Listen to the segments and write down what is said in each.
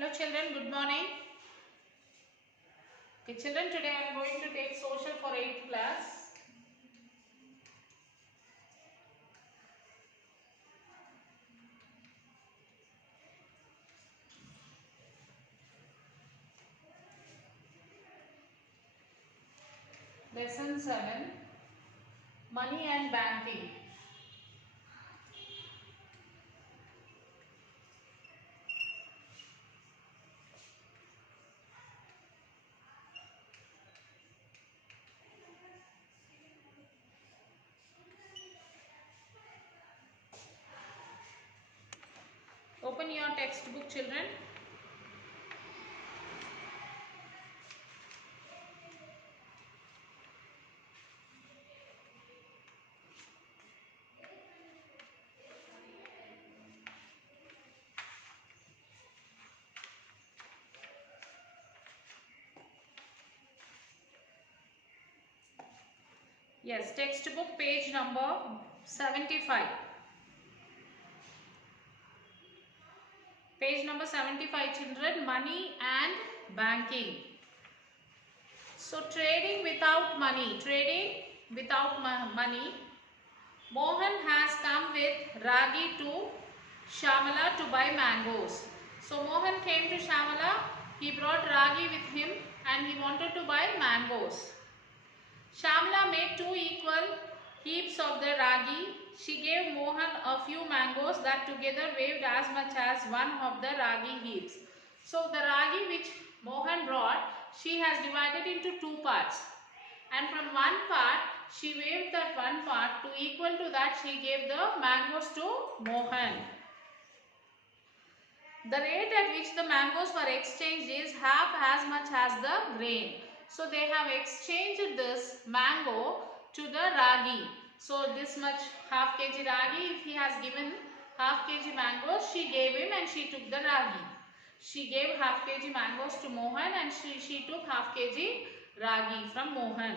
Hello children, good morning. Okay children, today I am going to take social for 8th class. Lesson 7, Money and Banking. Open your textbook children. Yes, textbook page number 75. Page number 75 children, Money and Banking. So trading without money, Mohan has come with Ragi to Shamala to buy mangoes. So Mohan came to Shamala, he brought Ragi with him and he wanted to buy mangoes. Shamala made 2 equal heaps of the Ragi. She gave Mohan a few mangoes that together weighed as much as one of the Ragi heaps. So the Ragi which Mohan brought, she has divided into 2 parts. And from one part, she weighed that one part. To equal to that, she gave the mangoes to Mohan. The rate at which the mangoes were exchanged is half as much as the grain. So they have exchanged this mango to the ragi. So this much half kg ragi, if he has given half kg mangoes, she gave him and she took the ragi. She gave half kg mangoes to Mohan and she took half kg ragi from Mohan.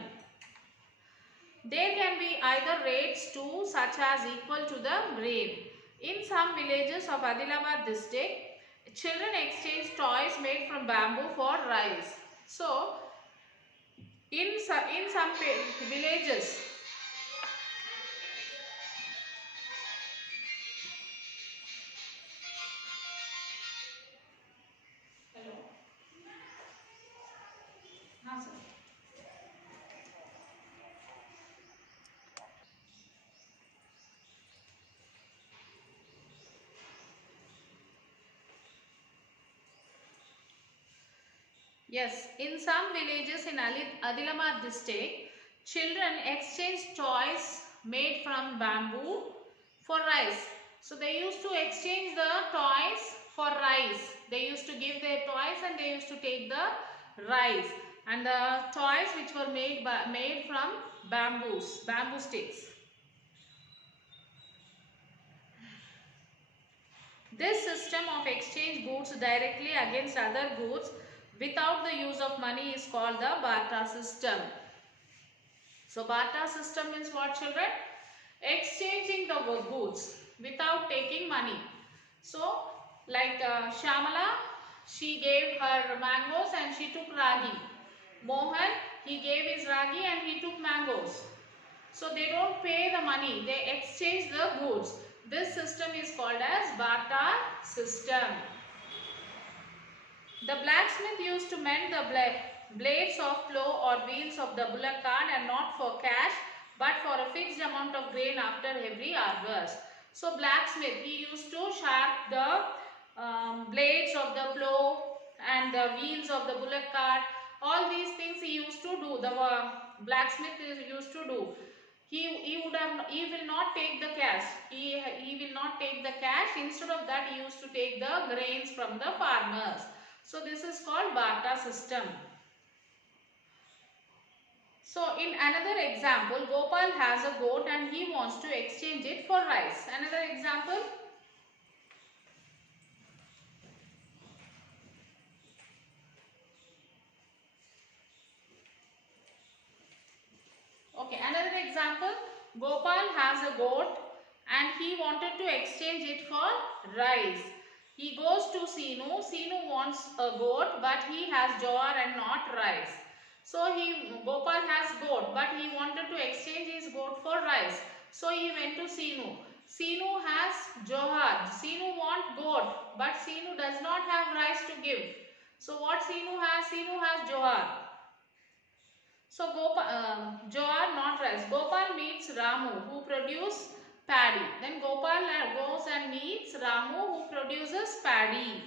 There can be either rates too, such as equal to the grain. In some villages of Adilabad district, children exchange toys made from bamboo for rice. So, in some villages, hello, sir. Yes, in some villages in Adilabad district, children exchange toys made from bamboo for rice. So they used to exchange the toys for rice. They used to give their toys and they used to take the rice. And the toys which were made from bamboo sticks. This system of exchange goods directly against other goods without the use of money is called the barter system. So barter system means what children? Exchanging the goods without taking money. So like Shamala, she gave her mangoes and she took ragi. Mohan, he gave his ragi and he took mangoes. So they don't pay the money, they exchange the goods. This system is called as barter system. The blacksmith used to mend the blades of plough or wheels of the bullock cart and not for cash but for a fixed amount of grain after every harvest. So blacksmith, he used to sharp the blades of the plough and the wheels of the bullock cart. All these things he used to do, the blacksmith used to do. He will not take the cash. He will not take the cash. Instead of that, he used to take the grains from the farmers. So this is called barter system. So in another example, Gopal has a goat and he wants to exchange it for rice. Another example. Okay, another example. Gopal has a goat and he wanted to exchange it for rice. He goes to Seenu. Seenu wants a goat, but he has jowar and not rice. So Gopal has goat, but he wanted to exchange his goat for rice. So he went to Seenu. Seenu has jowar. Seenu wants goat, but Seenu does not have rice to give. So what Seenu has? Seenu has jowar. So jowar, not rice. Gopal meets Ramu, who produce paddy. Then Gopal goes and meets Ramu, who produces paddy.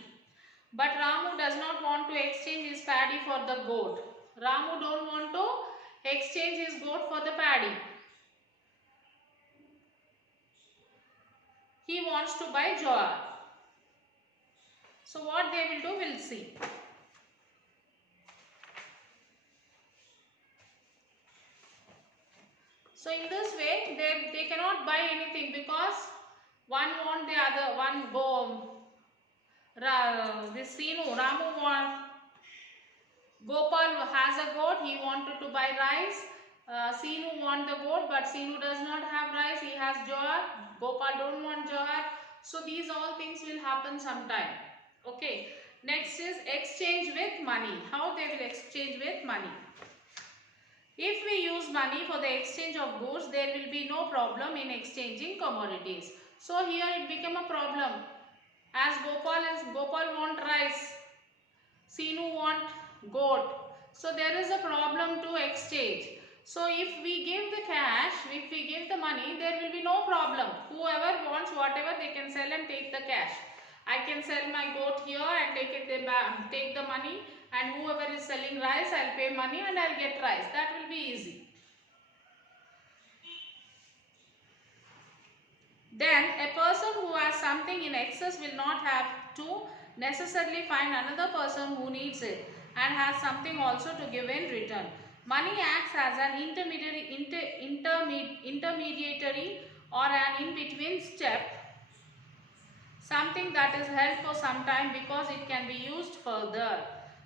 But Ramu does not want to exchange his paddy for the goat. Ramu don't want to exchange his goat for the paddy. He wants to buy jowar. So what they will do, we'll see. So in this way, they cannot buy anything because one want the other, one go. This Seenu, Ramu want, Gopal has a goat, he wanted to buy rice. Seenu want the goat, but Seenu does not have rice, he has jowar. Gopal don't want jowar. So these all things will happen sometime. Okay. Next is exchange with money. How they will exchange with money? If we use money for the exchange of goods, there will be no problem in exchanging commodities. So here it became a problem. As Gopal want rice, Seenu want goat. So there is a problem to exchange. So if we give the cash, if we give the money, there will be no problem. Whoever wants whatever, they can sell and take the cash. I can sell my goat here and take the money, and whoever is selling rice, I'll pay money and I'll get rice. That will be easy. Then a person who has something in excess will not have to necessarily find another person who needs it and has something also to give in return. Money acts as an intermediary or an in-between step, something that is held for some time because it can be used further.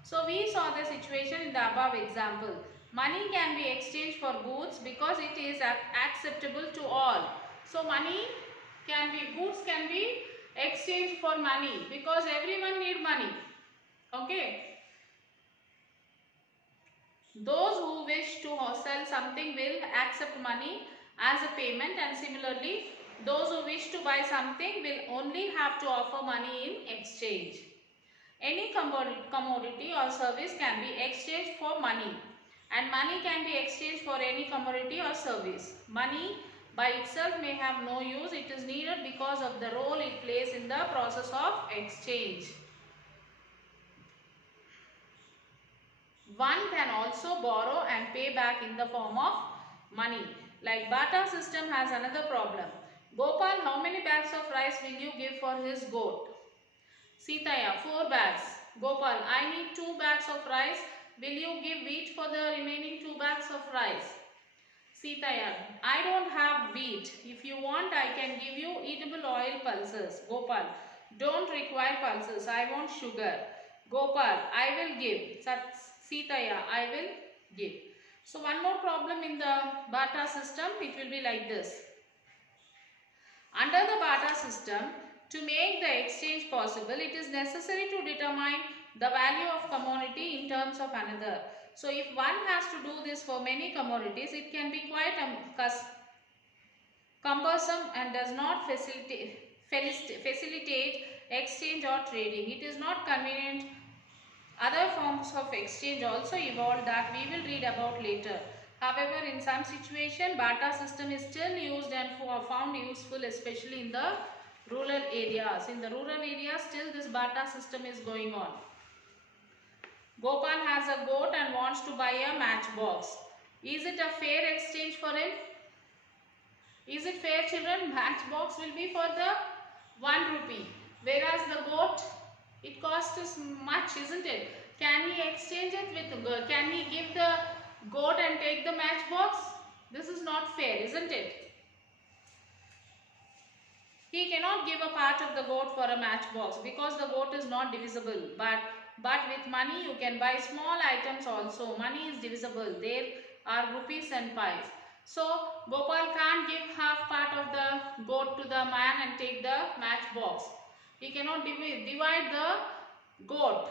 So we saw the situation in the above example. Money can be exchanged for goods because it is acceptable to all. So goods can be exchanged for money because everyone need money. Okay. Those who wish to sell something will accept money as a payment, and similarly those who wish to buy something will only have to offer money in exchange. Any commodity or service can be exchanged for money, and money can be exchanged for any commodity or service. Money by itself may have no use. It is needed because of the role it plays in the process of exchange. One can also borrow and pay back in the form of money. Like barter system has another problem. Gopal, how many bags of rice will you give for his goat? Sitaya, 4 bags. Gopal, I need 2 bags of rice. Will you give wheat for the remaining 2 bags of rice? Sitaya, I don't have wheat. If you want, I can give you edible oil pulses. Gopal, don't require pulses. I want sugar. Gopal, I will give. Sitaya, I will give. So one more problem in the barter system, it will be like this. Under the barter system, to make the exchange possible, it is necessary to determine the value of commodity in terms of another. So if one has to do this for many commodities, it can be quite cumbersome and does not facilitate exchange or trading. It is not convenient. Other forms of exchange also evolved that we will read about later. However, in some situation, barter system is still used and found useful, especially in the rural areas. In the rural areas, still this barter system is going on. Gopal has a goat and wants to buy a matchbox. Is it a fair exchange for him? Is it fair, children? Matchbox will be for the 1 rupee, whereas the goat, it costs us much, isn't it? Can he exchange it with, can he give the goat and take the matchbox? This is not fair, isn't it? He cannot give a part of the goat for a matchbox because the goat is not divisible. But with money you can buy small items also. Money is divisible. There are rupees and pies. So Gopal can't give half part of the goat to the man and take the matchbox. He cannot divide the Goat.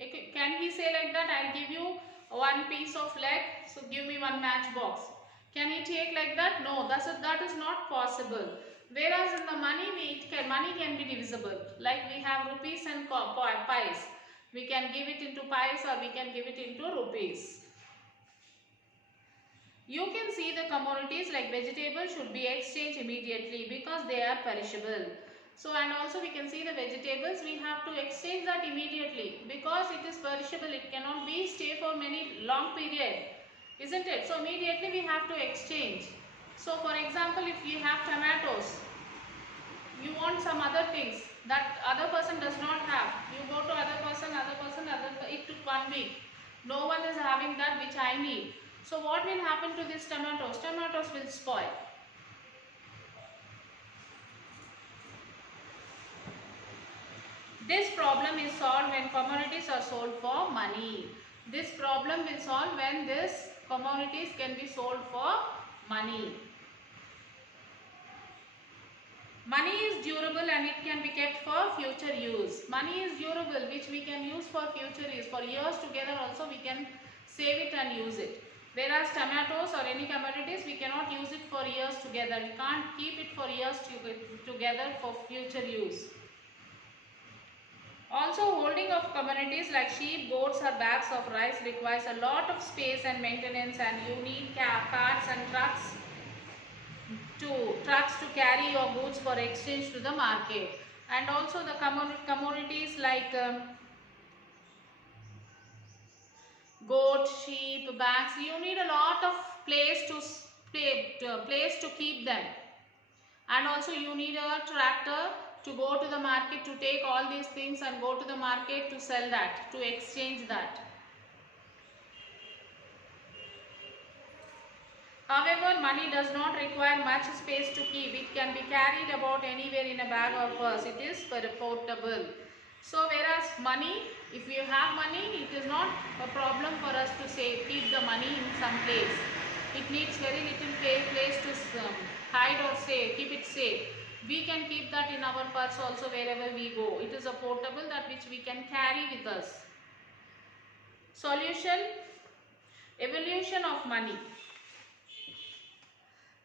Okay, can he say like that? I'll give you one piece of leg, so give me one matchbox. Can he take like that? No, that is not possible. Whereas in the money, money can be divisible. Like we have rupees and pies. We can give it into pies or we can give it into rupees. You can see the commodities like vegetables should be exchanged immediately because they are perishable. So, and also we can see the vegetables, we have to exchange that immediately because it is perishable. It cannot be stay for many long period, isn't it? So, immediately we have to exchange. So, for example, if you have tomatoes, you want some other things that other person does not have. You go to other person, it took 1 week. No one is having that which I need. So what will happen to these tomatoes? Tomatoes will spoil. This problem is solved when commodities are sold for money. This problem will solve when this commodities can be sold for money. Money is durable and it can be kept for future use. Money is durable, which we can use for future use. For years together also we can save it and use it. Whereas tomatoes or any commodities, we cannot use it for years together. We can't keep it for years together for future use. Also, holding of commodities like sheep, goats or bags of rice requires a lot of space and maintenance, and you need carts and trucks to carry your goods for exchange to the market. And also the commodities like goat, sheep, bags, you need a lot of place to keep them. And also you need a tractor to go to the market to take all these things and go to the market to sell that, to exchange that. However, money does not require much space to keep. It can be carried about anywhere in a bag or purse. It is portable. So, whereas money, if you have money, it is not a problem for us to keep the money in some place. It needs very little place to hide or keep it safe. We can keep that in our purse also wherever we go. It is a portable that which we can carry with us. Solution: evolution of money.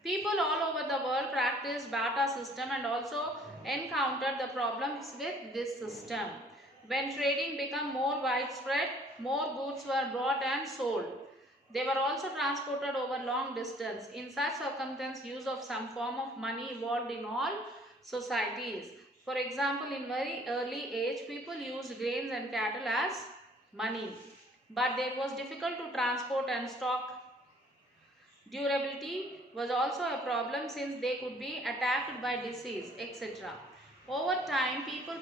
People all over the world practice barter system and also encountered the problems with this system. When trading became more widespread, more goods were bought and sold. They were also transported over long distance. In such circumstances, use of some form of money evolved in all societies. For example, in very early age, people used grains and cattle as money. But it was difficult to transport and stock. Durability was also a problem since they could be attacked by disease, etc. Over time, people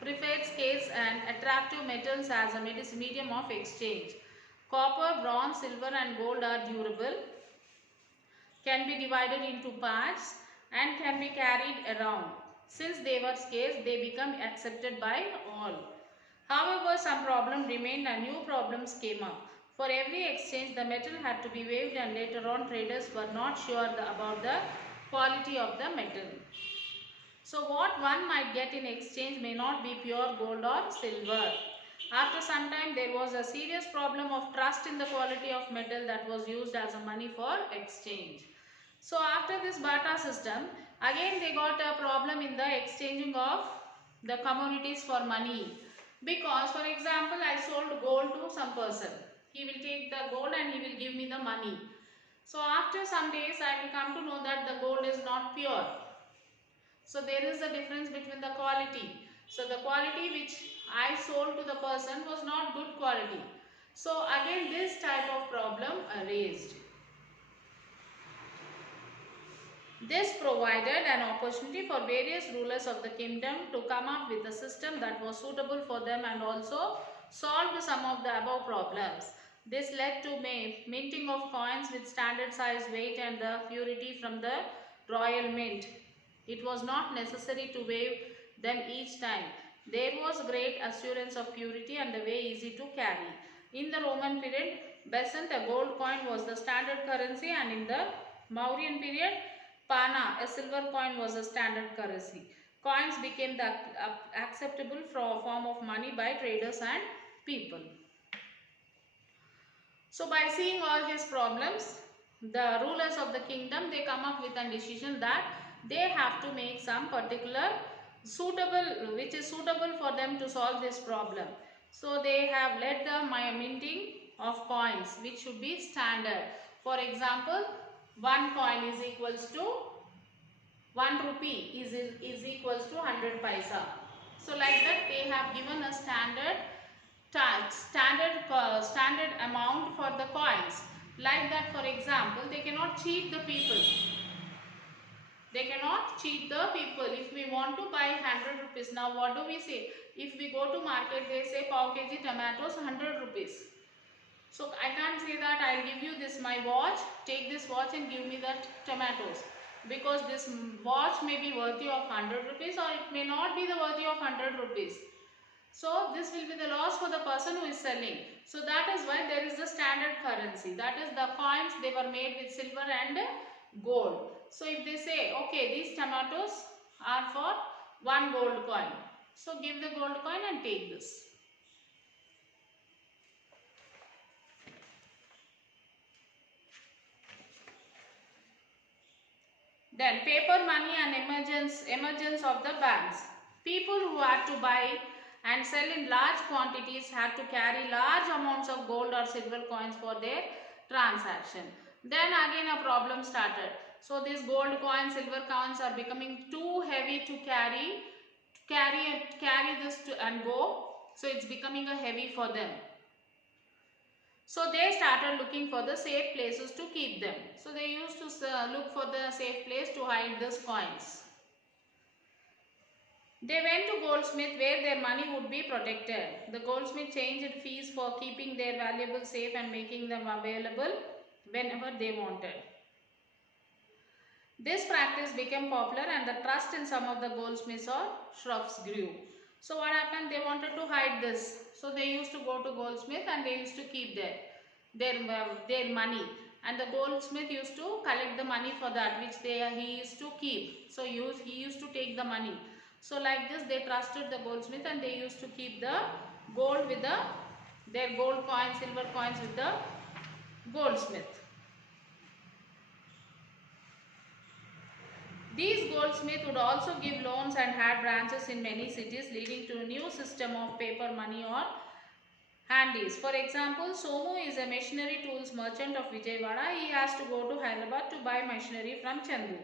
preferred scarce and attractive metals as a medium of exchange. Copper, bronze, silver and gold are durable, can be divided into parts and can be carried around. Since they were scarce, they become accepted by all. However, some problem remained and new problems came up. For every exchange, the metal had to be weighed and later on traders were not sure about the quality of the metal. So what one might get in exchange may not be pure gold or silver. After some time, there was a serious problem of trust in the quality of metal that was used as a money for exchange. So after this barter system, again they got a problem in the exchanging of the commodities for money. Because for example, I sold gold to some person. He will take the gold and he will give me the money. So after some days, I will come to know that the gold is not pure. So there is a difference between the quality. So the quality which I sold to the person was not good quality. So again this type of problem arose. This provided an opportunity for various rulers of the kingdom to come up with a system that was suitable for them and also solved some of the above problems. This led to minting of coins with standard size, weight and the purity from the royal mint. It was not necessary to weigh them each time. There was great assurance of purity and the way easy to carry. In the Roman period, besant, a gold coin, was the standard currency, and in the Mauryan period, Pana, a silver coin, was a standard currency. coins became the acceptable form of money by traders and people. So by seeing all these problems, the rulers of the kingdom, they come up with a decision that they have to make some particular suitable, which is suitable for them to solve this problem. So they have led the minting of coins which should be standard. For example, 1 coin is equals to 1 rupee is equals to 100 paisa. So like that they have given a standard standard amount for the coins. Like that, for example, they cannot cheat the people. They cannot cheat the people. If we want to buy 100 rupees, now what do we say? If we go to market, they say pav kg tomatoes 100 rupees. So I can't say that I'll give you this my watch, take this watch and give me that tomatoes. Because this watch may be worthy of 100 rupees or it may not be the worthy of 100 rupees. So this will be the loss for the person who is selling. So that is why there is the standard currency. That is the coins, they were made with silver and gold. So if they say, okay, these tomatoes are for 1 gold coin. So give the gold coin and take this. Then paper money and emergence of the banks. People who had to buy and sell in large quantities had to carry large amounts of gold or silver coins for their transaction. Then again a problem started. So these gold coins, silver coins are becoming too heavy to carry this and go. So it's becoming a heavy for them. So they started looking for the safe places to keep them. So they used to look for the safe place to hide these coins. They went to goldsmith where their money would be protected. The goldsmith changed fees for keeping their valuables safe and making them available whenever they wanted. This practice became popular and the trust in some of the goldsmiths or shroffs grew. So what happened? They wanted to hide this. So they used to go to goldsmith and they used to keep their money. And the goldsmith used to collect the money for that which he used to keep. So he used to take the money. So like this they trusted the goldsmith and they used to keep the gold with their gold coins, silver coins with the goldsmith. These goldsmiths would also give loans and had branches in many cities, leading to a new system of paper money or handies. For example, Somu is a machinery tools merchant of Vijayawada. He has to go to Hyderabad to buy machinery from Chandu.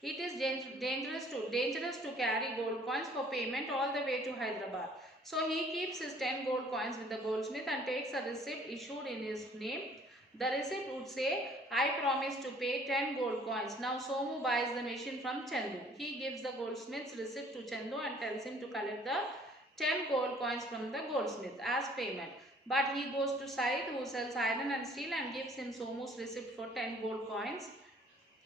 It is dangerous to carry gold coins for payment all the way to Hyderabad. So he keeps his 10 gold coins with the goldsmith and takes a receipt issued in his name. The receipt would say, I promise to pay 10 gold coins. Now Somu buys the machine from Chandu. He gives the goldsmith's receipt to Chandu and tells him to collect the 10 gold coins from the goldsmith as payment. But he goes to Said who sells iron and steel and gives him Somu's receipt for 10 gold coins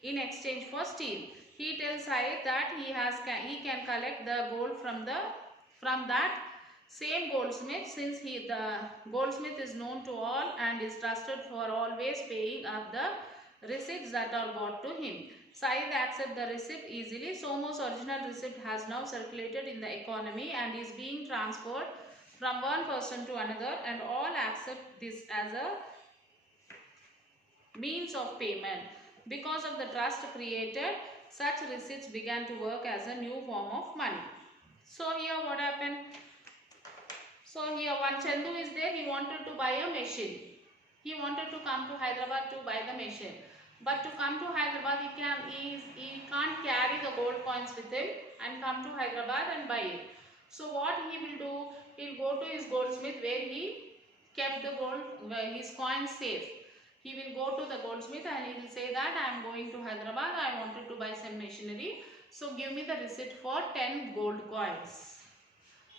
in exchange for steel. He tells Said that he can collect the gold from that same goldsmith, since the goldsmith is known to all and is trusted for always paying up the receipts that are brought to him. Said accepts the receipt easily. Somu's original receipt has now circulated in the economy and is being transferred from one person to another, and all accept this as a means of payment. Because of the trust created, such receipts began to work as a new form of money. So here what happened? So here one Chandu is there, he wanted to buy a machine. He wanted to come to Hyderabad to buy the machine. But to come to Hyderabad, he can't carry the gold coins with him and come to Hyderabad and buy it. So what he will do, he'll go to his goldsmith where he kept the his coins safe. He will go to the goldsmith and he will say that I am going to Hyderabad, I wanted to buy some machinery. So give me the receipt for 10 gold coins.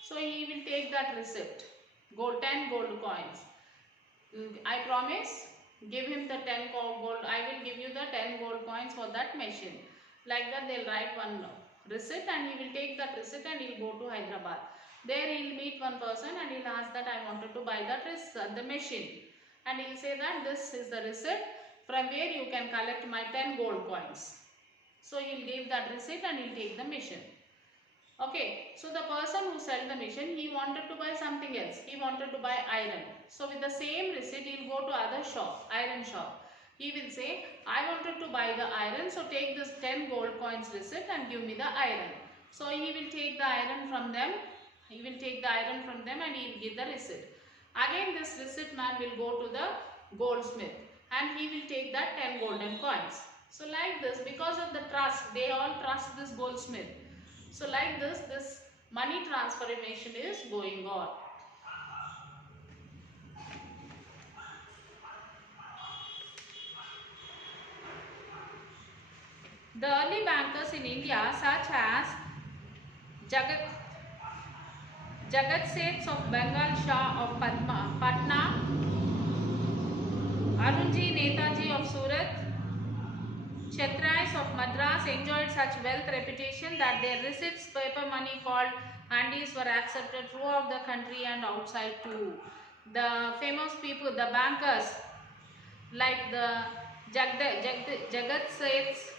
So he will take that receipt, 10 gold coins. I promise, give him the 10 gold, I will give you the 10 gold coins for that machine. Like that they'll write one receipt and he will take that receipt and he will go to Hyderabad. There he will meet one person and he will ask that I wanted to buy the machine. And he will say that this is the receipt from where you can collect my 10 gold coins. So he will give that receipt and he will take the machine. Okay, so the person who sold the machine, he wanted to buy something else. He wanted to buy iron. So with the same receipt, he will go to other shop, iron shop. He will say, I wanted to buy the iron, so take this 10 gold coins receipt and give me the iron. So he will take the iron from them. He will take the iron from them and he will give the receipt. Again, this receipt man will go to the goldsmith and he will take that 10 golden coins. So like this, because of the trust, they all trust this goldsmith. So like this money transformation is going on. The early bankers in India, such as Jagat Seths of Bengal, Shah of Patna, Arunji Netaji of Surat, Kshatrais of Madras enjoyed such wealth reputation that their receipts, paper money called handis, were accepted throughout the country and outside too. The famous people, the bankers like the Jagat Seths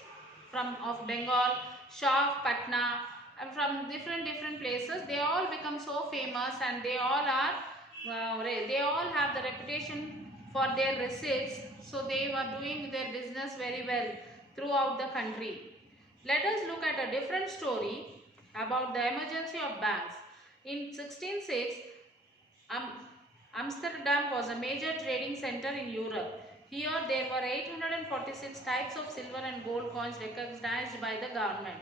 of Bengal, Shah of Patna, and from different places, they all become so famous and they all have the reputation for their receipts. So they were doing their business very well throughout the country. Let us look at a different story about the emergency of banks. In 1606, Amsterdam was a major trading center in Europe. Here there were 846 types of silver and gold coins recognized by the government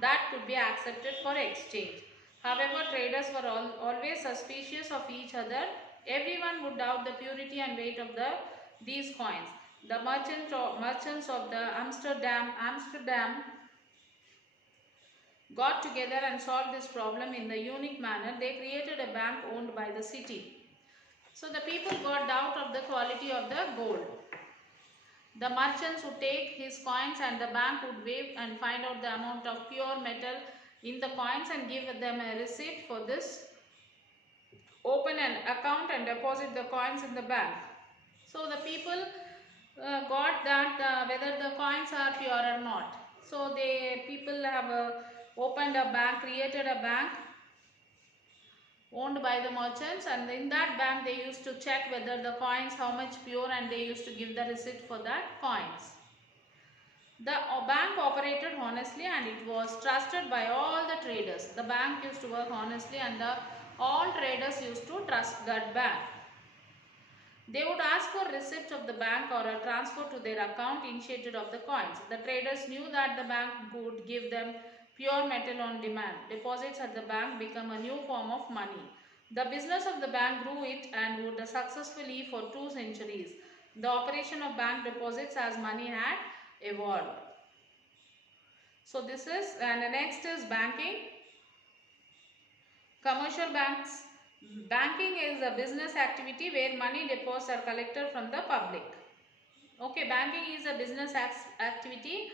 that could be accepted for exchange. However, traders were always suspicious of each other. Everyone would doubt the purity and weight of these coins. The merchants of the Amsterdam got together and solved this problem in the unique manner. They created a bank owned by the city. So the people got doubt of the quality of the gold. The merchants would take his coins and the bank would weigh and find out the amount of pure metal in the coins and give them a receipt for this. Open an account and deposit the coins in the bank. So the people got that whether the coins are pure or not. So people have opened a bank, created a bank owned by the merchants, and in that bank they used to check whether the coins how much pure, and they used to give the receipt for that coins. The bank operated honestly and it was trusted by all the traders. The bank used to work honestly and all traders used to trust that bank. They would ask for receipts of the bank or a transfer to their account initiated of the coins. The traders knew that the bank would give them pure metal on demand. Deposits at the bank became a new form of money. The business of the bank grew it and would successfully for 2 centuries. The operation of bank deposits as money had evolved. So this is, and the next is banking. Commercial banks. Banking is a business activity where money deposits are collected from the public. Okay, banking is a business activity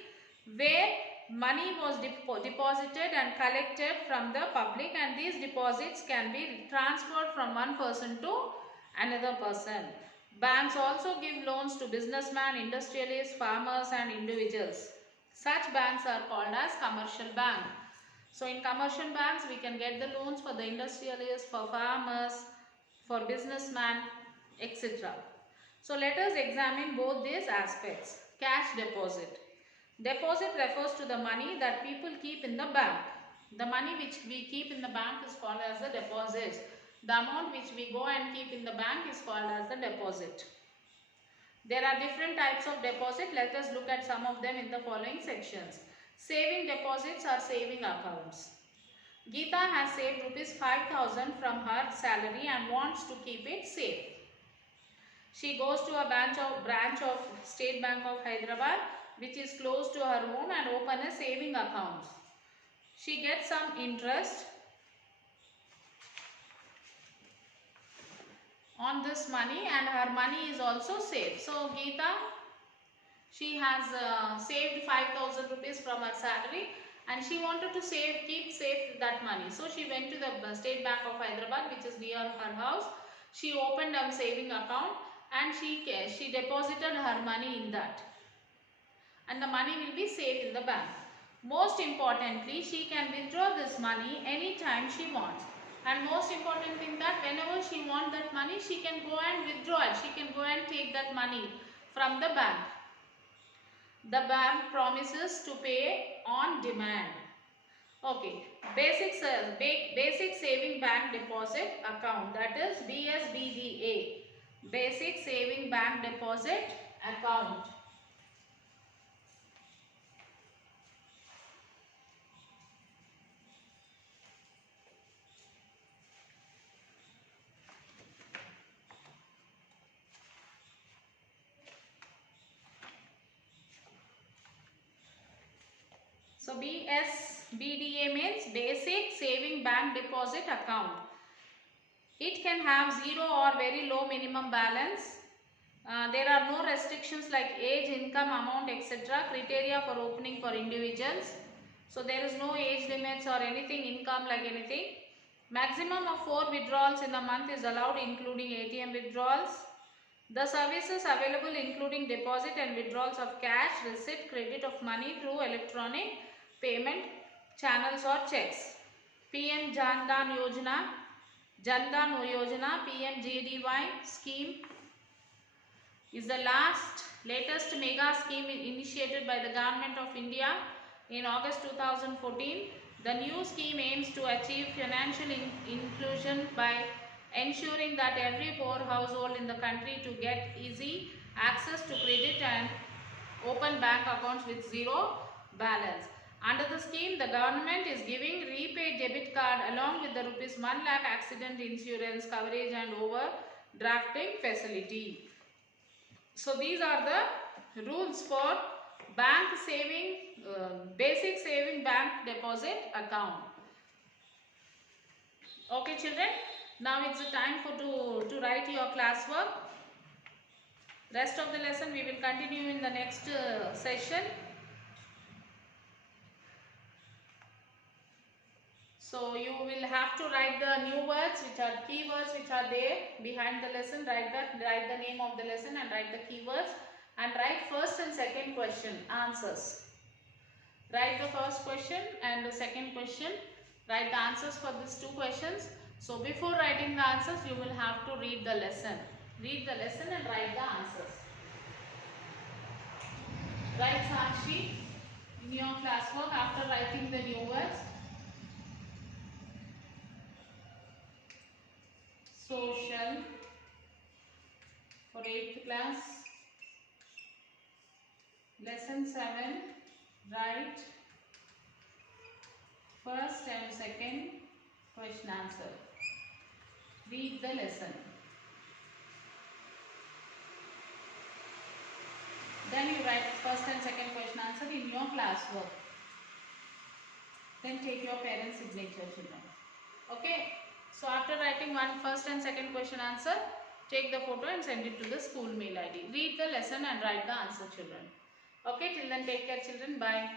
where money was deposited and collected from the public, and these deposits can be transferred from one person to another person. Banks also give loans to businessmen, industrialists, farmers and individuals. Such banks are called as commercial bank. So in commercial banks, we can get the loans for the industrialists, for farmers, for businessmen, etc. So let us examine both these aspects. Cash deposit. Deposit refers to the money that people keep in the bank. The money which we keep in the bank is called as the deposit. The amount which we go and keep in the bank is called as the deposit. There are different types of deposit. Let us look at some of them in the following sections. Saving deposits are saving accounts. Geeta has saved rupees 5,000 from her salary and wants to keep it safe. She goes to a branch of State Bank of Hyderabad, which is close to her home, and open a saving account. She gets some interest on this money and her money is also safe. So Geeta, she has saved 5,000 rupees from her salary and she wanted to keep safe that money. So she went to the State Bank of Hyderabad, which is near her house. She opened a saving account and she deposited her money in that, and the money will be safe in the bank. Most importantly, she can withdraw this money anytime she wants. And most important thing that whenever she wants that money, she can go and withdraw it. She can go and take that money from the bank. The bank promises to pay on demand. Okay, basic saving bank deposit account, that is BSBDA, basic saving bank deposit account. So BSBDA means basic saving bank deposit account. It can have zero or very low minimum balance. There are no restrictions like age, income, amount, etc. Criteria for opening for individuals. So there is no age limits or anything, income like anything. Maximum of 4 withdrawals in a month is allowed, including ATM withdrawals. The services available including deposit and withdrawals of cash, receipt, credit of money through electronic payment channels or checks. PM Jan Dhan Yojana, PMJDY scheme is the latest mega scheme initiated by the Government of India in August 2014. The new scheme aims to achieve financial inclusion by ensuring that every poor household in the country to get easy access to credit and open bank accounts with zero balance. Under the scheme, the government is giving repaid debit card along with the rupees 1 lakh accident insurance coverage and overdrafting facility. So these are the rules for bank saving, basic saving bank deposit account. Okay children, now it's the time to write your classwork. Rest of the lesson we will continue in the next session. So you will have to write the new words, which are keywords which are there behind the lesson. Write the name of the lesson and write the keywords, and write first and second question answers. Write the first question and the second question. Write the answers for these two questions. So before writing the answers, you will have to read the lesson. Read the lesson and write the answers. Write Sakshi in your classwork after writing the new words. Social for 8th class. Lesson 7. Write first and second question answer. Read the lesson. Then you write first and second question answer in your classwork. Then take your parents' signature, children. Okay. So after writing first and second question answer, take the photo and send it to the school mail ID. Read the lesson and write the answer, children. Okay, till then take care children. Bye.